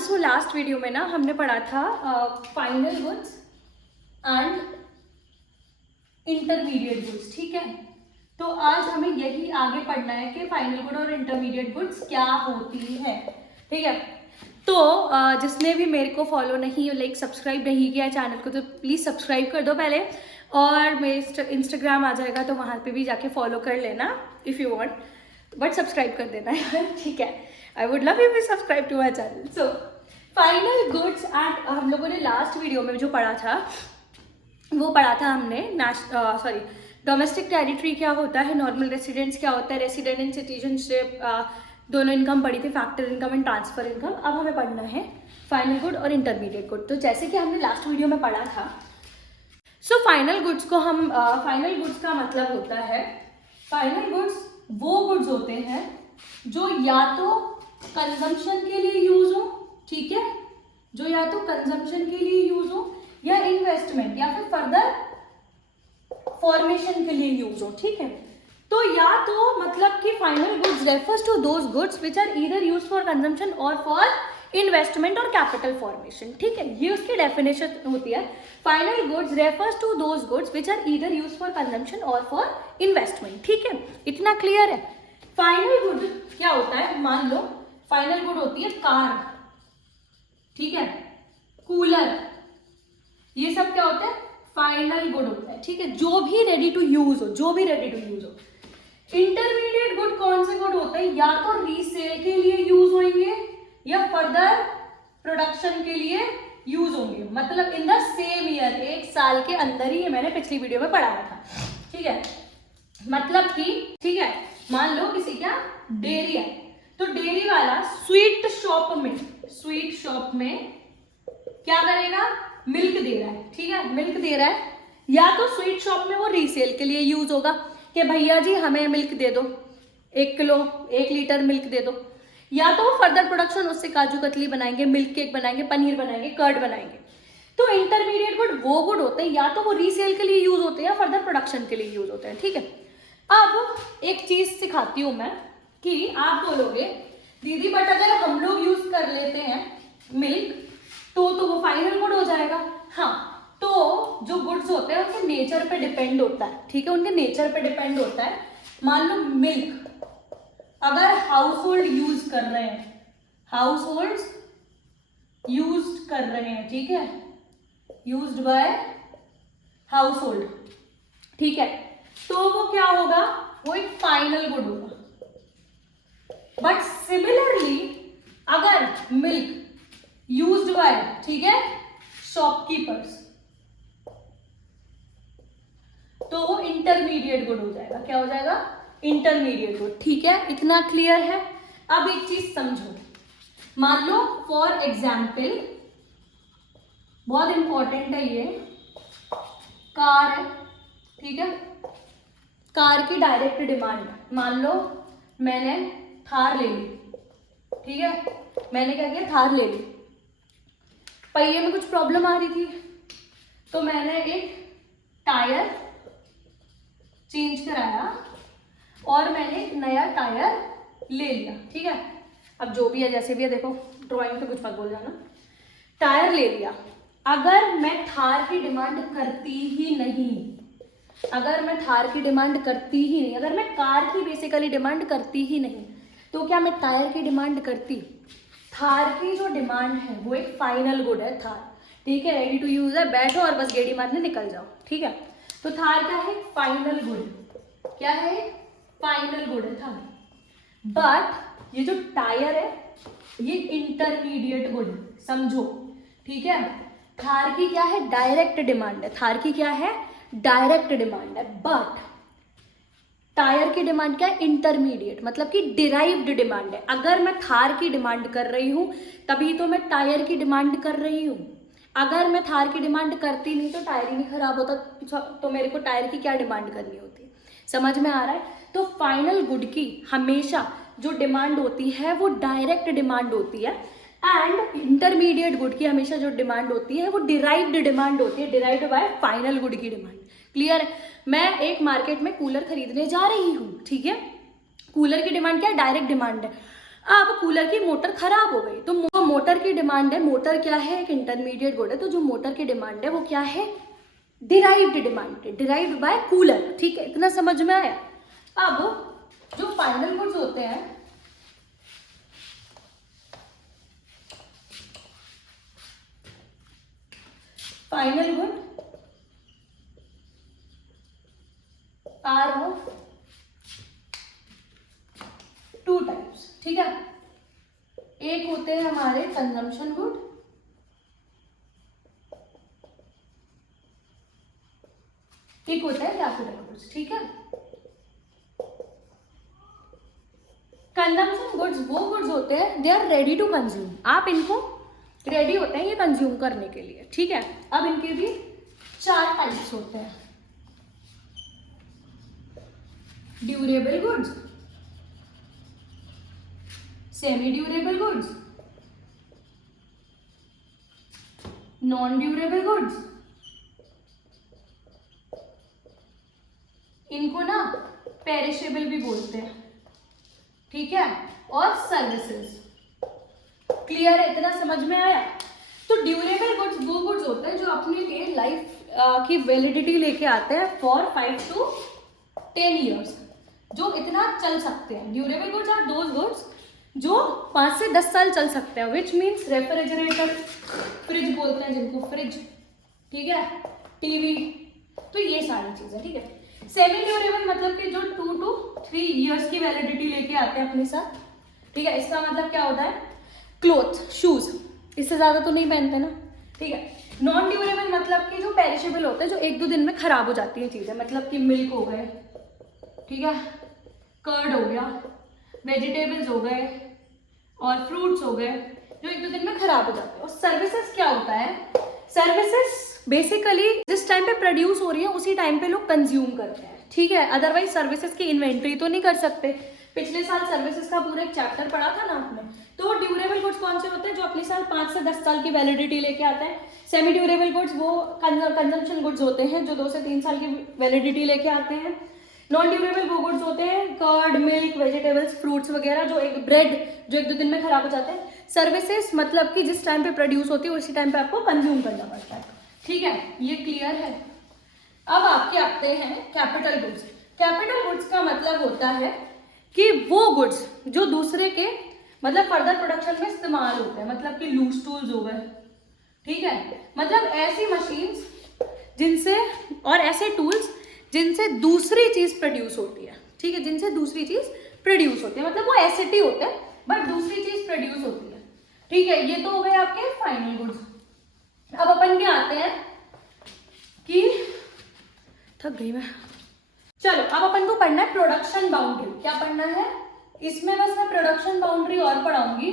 So last video में ना हमने पढ़ा था final goods and intermediate goods, ठीक है। तो आज हमें यही आगे पढ़ना है कि फाइनल गुड और इंटरमीडिएट गुड्स क्या होती है, ठीक है। तो जिसने भी मेरे को फॉलो नहीं लाइक सब्सक्राइब नहीं किया चैनल को तो प्लीज़ सब्सक्राइब कर दो पहले, और मेरे इंस्टाग्राम आ जाएगा तो वहाँ पे भी जाके फॉलो कर लेना if you want, but subscribe कर देना है, ठीक है। I would love you to subscribe to my channel. So final goods and हम लोगों ने लास्ट वीडियो में जो पढ़ा था वो पढ़ा था हमने डोमेस्टिक टेरिटरी क्या होता है, नॉर्मल रेसिडेंट्स क्या होता है, रेसिडेंट एंड सिटीजनशिप, दोनों इनकम पढ़ी थी, factor income and transfer income. अब हमें पढ़ना है फाइनल गुड और इंटरमीडिएट गुड। तो जैसे कि हमने लास्ट वीडियो में पढ़ा था, सो फाइनल गुड्स को हम फाइनल गुड्स का मतलब होता है, फाइनल गुड्स वो गुड्स होते हैं जो या तो कंजम्पशन के लिए यूज हो, ठीक है, जो या तो कंजम्पशन के लिए यूज हो या इन्वेस्टमेंट या फिर फर्दर फॉर्मेशन के लिए यूज हो, ठीक है। तो या तो मतलब कि final goods refers to those goods which are either use for consumption और फॉर इन्वेस्टमेंट और कैपिटल फॉर्मेशन, ठीक है। ये उसकी डेफिनेशन होती है, final goods refers to those goods which are either use for consumption और फॉर इन्वेस्टमेंट, ठीक है। इतना क्लियर है। फाइनल गुड क्या होता है, मान लो फाइनल गुड होती है कार, ठीक है, कूलर, ये सब क्या होता है, फाइनल गुड होता है, ठीक है, जो भी रेडी टू यूज हो, जो भी रेडी टू यूज हो। इंटरमीडिएट गुड कौन से गुड होते हैं, या तो रीसेल के लिए यूज होंगे या फर्दर प्रोडक्शन के लिए यूज होंगे, मतलब इन द सेम ईयर, एक साल के अंदर ही। ये मैंने पिछली वीडियो में पढ़ाया था, ठीक है। मतलब कि ठीक है, मान लो किसी क्या डेयरी है, तो डेयरी वाला स्वीट शॉप में क्या करेगा, मिल्क दे रहा है, ठीक है, मिल्क दे रहा है, या तो स्वीट शॉप में वो रीसेल के लिए यूज होगा कि भैया जी हमें मिल्क दे दो, 1 लीटर मिल्क दे दो, या तो वो फर्दर प्रोडक्शन उससे काजू कतली बनाएंगे, मिल्क केक बनाएंगे, पनीर बनाएंगे, कर्ड बनाएंगे। तो इंटरमीडिएट गुड वो गुड होते हैं या तो वो रीसेल के लिए यूज होते हैं या फर्दर प्रोडक्शन के लिए यूज होते हैं, ठीक है। अब एक चीज सिखाती हूं मैं कि आप बोलोगे दीदी बट अगर हम लोग यूज कर लेते हैं मिल्क तो वो फाइनल गुड हो जाएगा। हाँ, तो जो गुड्स होते हैं उनके नेचर पे डिपेंड होता है, ठीक है, उनके नेचर पे डिपेंड होता है। मान लो मिल्क अगर हाउस होल्ड यूज कर रहे हैं, हाउस होल्ड यूज कर रहे हैं, ठीक है, यूज्ड बाय हाउस होल्ड, ठीक है, तो वो क्या होगा, वो एक फाइनल गुड होगा। बट सिमिलरली अगर मिल्क यूज्ड बाय, ठीक है, शॉपकीपर्स, तो वो इंटरमीडिएट गुड हो जाएगा। क्या हो जाएगा, इंटरमीडिएट गुड, ठीक है। इतना क्लियर है। अब एक चीज समझो, मान लो फॉर एग्जाम्पल, बहुत इंपॉर्टेंट है ये, कार है, ठीक है, कार की डायरेक्ट डिमांड, मान लो मैंने थार ले ली, ठीक है, मैंने क्या किया, थार ले ली, पहिए में कुछ प्रॉब्लम आ रही थी तो मैंने एक टायर चेंज कराया और मैंने एक नया टायर ले लिया, ठीक है। अब जो भी है जैसे भी है, देखो ड्राइंग पे कुछ मत बोल जाना, टायर ले लिया। अगर मैं थार की डिमांड करती ही नहीं, अगर मैं थार की डिमांड करती ही नहीं, अगर मैं कार की बेसिकली डिमांड करती ही नहीं, तो क्या मैं टायर की डिमांड करती? थार की जो डिमांड है वो एक फाइनल गुड है, थार, ठीक है, रेडी टू यूज है, बैठो और बस गेड़ी मारने निकल जाओ, ठीक है। तो थार क्या है, फाइनल गुड, क्या है, फाइनल गुड है थार। बट ये जो टायर है ये इंटरमीडिएट गुड है, समझो, ठीक है। थार की क्या है, डायरेक्ट डिमांड है, थार की क्या है, डायरेक्ट डिमांड है, बट टायर की डिमांड क्या है, इंटरमीडिएट, मतलब कि डिराइव्ड डिमांड है। अगर मैं थार की डिमांड कर रही हूं तभी तो मैं टायर की डिमांड कर रही हूं। अगर मैं थार की डिमांड करती नहीं तो टायर ही नहीं खराब होता, तो मेरे को टायर की क्या डिमांड करनी होती है, समझ में आ रहा है। तो फाइनल गुड की हमेशा जो डिमांड होती है वो डायरेक्ट डिमांड होती है, एंड इंटरमीडिएट गुड की हमेशा जो डिमांड होती है वो डिराइव्ड डिमांड होती है, डिराइव्ड बाय फाइनल गुड की डिमांड। क्लियर है। मैं एक मार्केट में कूलर खरीदने जा रही हूँ, ठीक है, कूलर की डिमांड क्या है, डायरेक्ट डिमांड है, अब कूलर की मोटर खराब हो गई, तो मोटर की डिमांड है, मोटर क्या है, एक इंटरमीडिएट गुड है, तो जो मोटर की डिमांड है वो क्या है, डिराइव्ड डिमांड है, डिराइव्ड बाय कूलर। ठीक है, इतना समझ में आया। अब जो फाइनल गुड्स होते हैं, final good are of two types. ठीक है, एक होते हैं हमारे कंजम्पशन गुड, एक होता है कैपिटल गुड्स। ठीक है, कंजम्पशन गुड्स वो गुड्स होते हैं, they are ready to consume, आप इनको रेडी होते हैं ये कंज्यूम करने के लिए। ठीक है, अब इनके भी 4 टाइप्स होते हैं, durable goods, semi durable goods, non durable goods, इनको ना पेरिशेबल भी बोलते हैं। ठीक है, और सर्विसेज। क्लियर है, इतना समझ में आया। तो ड्यूरेबल गुड्स वो गुड्स होते हैं जो अपने लिए लाइफ की वैलिडिटी लेके आते हैं फॉर 5 to 10 ईयर्स, जो इतना चल सकते हैं। Durable goods are those goods जो 5 से 10 साल चल सकते हैं, विच मीन्स रेफ्रिजरेटर, फ्रिज बोलते हैं जिनको, फ्रिज। ठीक है, टीवी, तो ये सारी चीजें। ठीक है, सेमी ड्यूरेबल मतलब कि जो 2 to 3 ईयर्स की वैलिडिटी लेके आते हैं अपने साथ। ठीक है, इसका मतलब क्या होता है, क्लोथ, शूज, इससे ज्यादा तो नहीं पहनते ना। ठीक है, नॉन ड्यूरेबल मतलब कि जो पेरिशेबल होते हैं, जो 1-2 दिन में खराब हो जाती है चीजें, मतलब कि मिल्क हो गए, ठीक है, कर्ड हो गया, वेजिटेबल्स हो गए और फ्रूट्स हो गए, जो 1-2 दिन में खराब हो जाते हैं। और सर्विसेज क्या होता है, सर्विसेज बेसिकली जिस टाइम पे प्रोड्यूस हो रही है उसी टाइम पे लोग कंज्यूम करते हैं। ठीक है, अदरवाइज सर्विसेज की इन्वेंट्री तो नहीं कर सकते। पिछले साल सर्विसेज का पूरा एक चैप्टर पढ़ा था ना आपने। तो ड्यूरेबल गुड्स कौन से होते हैं, जो अपने साल 5 से 10 साल की वैलिडिटी लेके आते हैं। सेमी ड्यूरेबल गुड्स वो कंजम्पशन गुड्स होते हैं जो 2 से 3 साल की वैलिडिटी लेके आते हैं। नॉन ड्यूरेबल वो गुड्स होते हैं कर्ड, मिल्क, वेजिटेबल्स, फ्रूट्स वगैरह, जो एक ब्रेड, जो 1-2 दिन में खराब हो जाते हैं। सर्विसेज मतलब कि जिस टाइम पे प्रोड्यूस होती है उसी टाइम पे आपको कंज्यूम करना पड़ता है। ठीक है, ये क्लियर है। अब आपके आते हैं कैपिटल गुड्स। कैपिटल गुड्स का मतलब होता है कि वो गुड्स जो दूसरे के मतलब फर्दर प्रोडक्शन में इस्तेमाल होते हैं, मतलब कि लूज टूल्स हो गए। ठीक है, मतलब ऐसी मशीन्स जिनसे और ऐसे टूल्स जिनसे दूसरी चीज प्रोड्यूस होती है। ठीक है, जिनसे दूसरी चीज प्रोड्यूस होती है, मतलब वो एसेट ही होते हैं बट दूसरी चीज प्रोड्यूस होती है। ठीक है, ये तो हो गए आपके फाइनल गुड्स। अब अपन क्या आते हैं कि थक गई मैं, चलो अब अपन को पढ़ना है प्रोडक्शन बाउंड्री। क्या पढ़ना है इसमें, बस मैं प्रोडक्शन बाउंड्री और पढ़ाऊंगी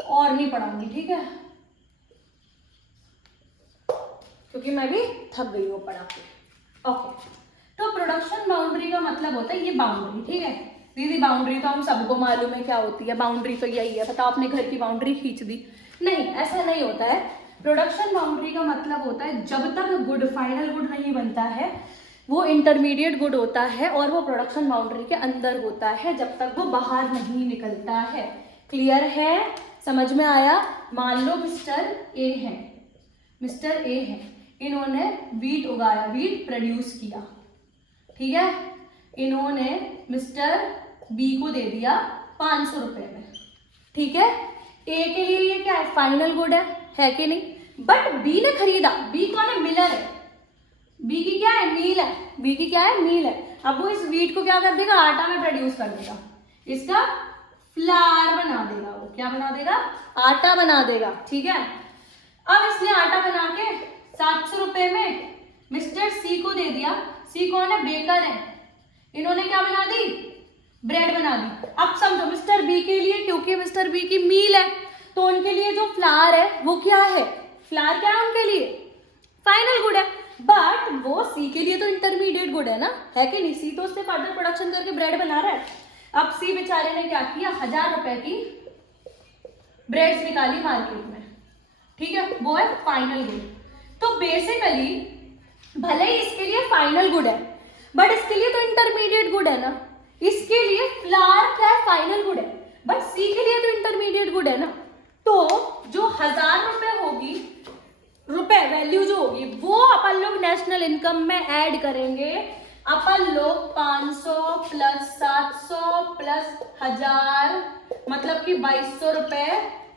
और नहीं पढ़ाऊंगी। ठीक है, क्योंकि मैं भी थक गई हूँ पढ़ा के। ओके, तो प्रोडक्शन बाउंड्री का मतलब होता है ये बाउंड्री। ठीक है दीदी, बाउंड्री तो हम सबको मालूम है क्या होती है, बाउंड्री तो यही है, बताओ अपने घर की बाउंड्री खींच दी। नहीं, ऐसा नहीं होता है। प्रोडक्शन बाउंड्री का मतलब होता है जब तक गुड फाइनल गुड नहीं बनता है वो इंटरमीडिएट गुड होता है और वो प्रोडक्शन बाउंड्री के अंदर होता है जब तक वो बाहर नहीं निकलता है। क्लियर है, समझ में आया। मान लो मिस्टर ए है, मिस्टर ए है, इन्होंने वीट उगाया, वीट प्रोड्यूस किया। ठीक है, इन्होंने मिस्टर बी को दे दिया 500 रुपए में। ठीक है, ए के लिए ये क्या है, फाइनल गुड है कि नहीं। बट बी ने खरीदा, बी कौन है, मिलर है, बी की क्या है, मील है, बी की क्या है, मील है। अब वो इस वीट को क्या कर देगा, आटा में प्रोड्यूस कर देगा, इसका फ्लावर बना देगा। वो क्या बना देगा, आटा बना देगा। ठीक है, अब इसने आटा बना के 700 रुपए में मिस्टर सी को दे दिया। सी कौन है, बेकर है, इन्होंने क्या बना दी, ब्रेड बना दी। अब समझो मिस्टर बी के लिए, क्योंकि मिस्टर बी की मील है तो उनके लिए जो फ्लावर है वो क्या है, फ्लावर क्या है उनके लिए, फाइनल गुड है। बट वो सी के लिए तो इंटरमीडिएट गुड है ना, है कि नहीं। सी तो उससे फर्दर प्रोडक्शन करके ब्रेड बना रहा है। अब सी बेचारे ने क्या किया, 1000 रुपए की ब्रेड्स निकाली मार्केट में। ठीक है, वो है फाइनल गुड। तो बेसिकली भले ही इसके लिए फाइनल गुड है बट इसके लिए तो इंटरमीडिएट गुड है ना, इसके लिए फ्लावर क्या है, फाइनल गुड है। बट सी के लिए तो इंटरमीडिएट गुड है ना। तो जो 1000 रुपए होगी, रुपए वैल्यू जो होगी, वो अपन लोग नेशनल इनकम में ऐड करेंगे। अपन लोग 500 प्लस 700 प्लस 1000 मतलब कि 2200 रुपए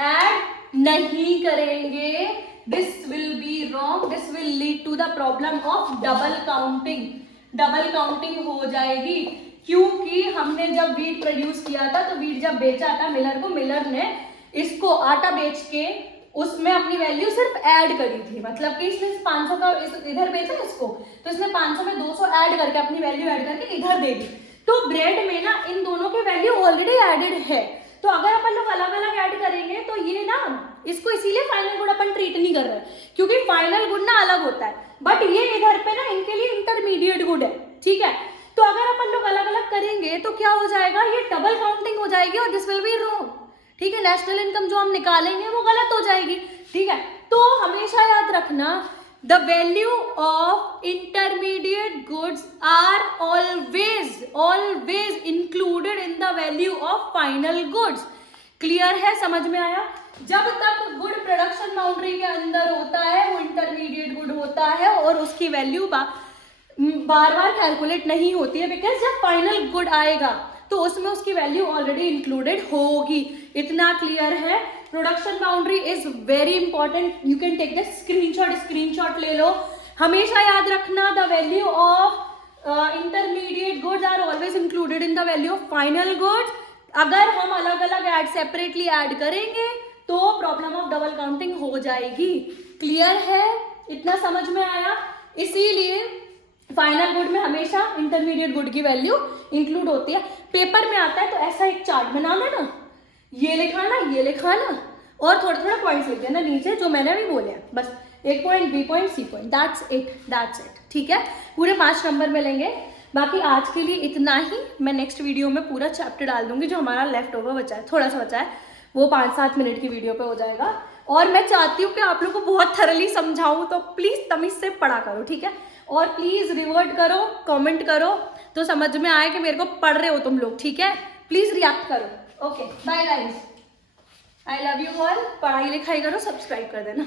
ऐड नहीं करेंगे। This will be wrong, this will lead to the problem of double counting. Double counting हो जाएगी, क्योंकि हमने जब वीट प्रोड्यूस किया था तो वीट जब बेचा था मिलर को, मिलर ने इसको आटा बेच के उसमें अपनी वैल्यू सिर्फ ऐड करी थी। मतलब कि इसने 500 का इधर बेचा इसको, तो इसने 500 में 200 ऐड करके अपनी वैल्यू ऐड करके इधर दे दी। तो ब्रेड में ना इन दोनों की वैल्यू ऑलरेडी एडेड है। तो अगर अपन लोग अलग अलग ऐड करेंगे तो ये ना, इसको इसीलिए फाइनल गुड अपन ट्रीट नहीं कर रहे, क्योंकि फाइनल गुड ना अलग होता है, बट ये इधर पे ना इनके लिए इंटरमीडिएट गुड है। ठीक है, तो अगर अपन लोग अलग अलग करेंगे तो क्या हो जाएगा, ये डबल काउंटिंग हो जाएगी और दिस विल बी रॉन्ग। ठीक है, नेशनल इनकम जो हम निकालेंगे वो गलत हो जाएगी। ठीक है, तो हमेशा याद रखना, the value of intermediate goods are always included in the value of final goods. Clear है, समझ में आया? जब तक गुड प्रोडक्शन बाउंड्री के अंदर होता है वो इंटरमीडिएट गुड होता है और उसकी वैल्यू बार बार कैलकुलेट नहीं होती है, बिकॉज जब फाइनल गुड आएगा तो उसमें उसकी वैल्यू ऑलरेडी इंक्लूडेड होगी। इतना क्लियर है? Production boundary is very important, you can take the screenshot ले लो। हमेशा याद रखना, the value of intermediate goods are always included in the value of final goods. अगर हम अलग अलग सेपरेटली ऐड करेंगे तो प्रॉब्लम ऑफ डबल काउंटिंग हो जाएगी। क्लियर है? इतना समझ में आया? इसीलिए फाइनल गुड में हमेशा इंटरमीडिएट गुड की वैल्यू इंक्लूड होती है। पेपर में आता है तो ऐसा एक चार्ट बनाना ना, ये लिखाना, ये लिखाना और थोड़ा थोड़ा पॉइंट्स लिख देना नीचे जो मैंने अभी बोले हैं, बस एक point, B point, C point, that's it. ठीक है, पूरे 5 नंबर में लेंगे। बाकी आज के लिए इतना ही। मैं नेक्स्ट वीडियो में पूरा चैप्टर डाल दूंगी, जो हमारा लेफ्ट ओवर बचा है, थोड़ा सा बचा है, वो 5-7 मिनट की वीडियो पे हो जाएगा। और मैं चाहती हूँ कि आप लोग को बहुत थरली समझाऊँ, तो प्लीज तमीज से पढ़ा करो। ठीक है, और प्लीज रिवर्ट करो, कमेंट करो, तो समझ में आए कि मेरे को पढ़ रहे हो तुम लोग। ठीक है, प्लीज रिएक्ट करो। Okay, bye guys, I love you all. पढ़ाई लिखाई करो, सब्सक्राइब कर देना।